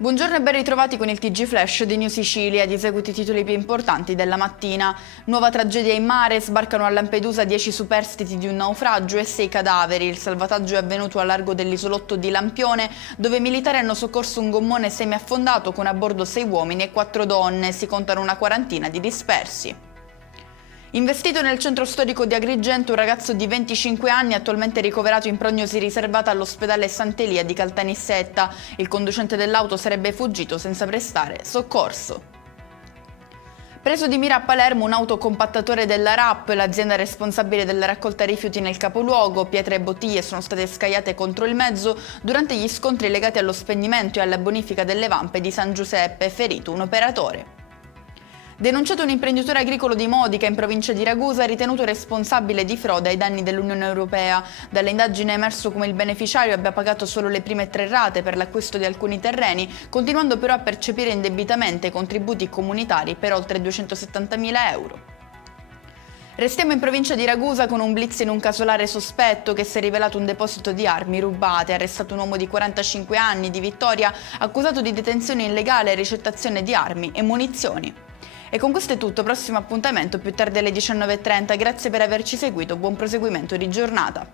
Buongiorno e ben ritrovati con il TG Flash di New Sicilia, di seguito i titoli più importanti della mattina. Nuova tragedia in mare, sbarcano a Lampedusa 10 superstiti di un naufragio e 6 cadaveri. Il salvataggio è avvenuto a largo dell'isolotto di Lampione, dove i militari hanno soccorso un gommone semiaffondato con a bordo 6 uomini e 4 donne, si contano una quarantina di dispersi. Investito nel centro storico di Agrigento, un ragazzo di 25 anni attualmente ricoverato in prognosi riservata all'ospedale Sant'Elia di Caltanissetta. Il conducente dell'auto sarebbe fuggito senza prestare soccorso. Preso di mira a Palermo un autocompattatore della RAP, l'azienda responsabile della raccolta rifiuti nel capoluogo. Pietre e bottiglie sono state scagliate contro il mezzo durante gli scontri legati allo spegnimento e alla bonifica delle vampe di San Giuseppe, ferito un operatore. Denunciato un imprenditore agricolo di Modica in provincia di Ragusa, ritenuto responsabile di frode ai danni dell'Unione Europea. Dalle indagini è emerso come il beneficiario abbia pagato solo le prime 3 rate per l'acquisto di alcuni terreni, continuando però a percepire indebitamente contributi comunitari per oltre 270.000 euro. Restiamo in provincia di Ragusa con un blitz in un casolare sospetto che si è rivelato un deposito di armi rubate. Arrestato un uomo di 45 anni di Vittoria, accusato di detenzione illegale e ricettazione di armi e munizioni. E con questo è tutto, prossimo appuntamento più tardi alle 19:30. Grazie per averci seguito, buon proseguimento di giornata.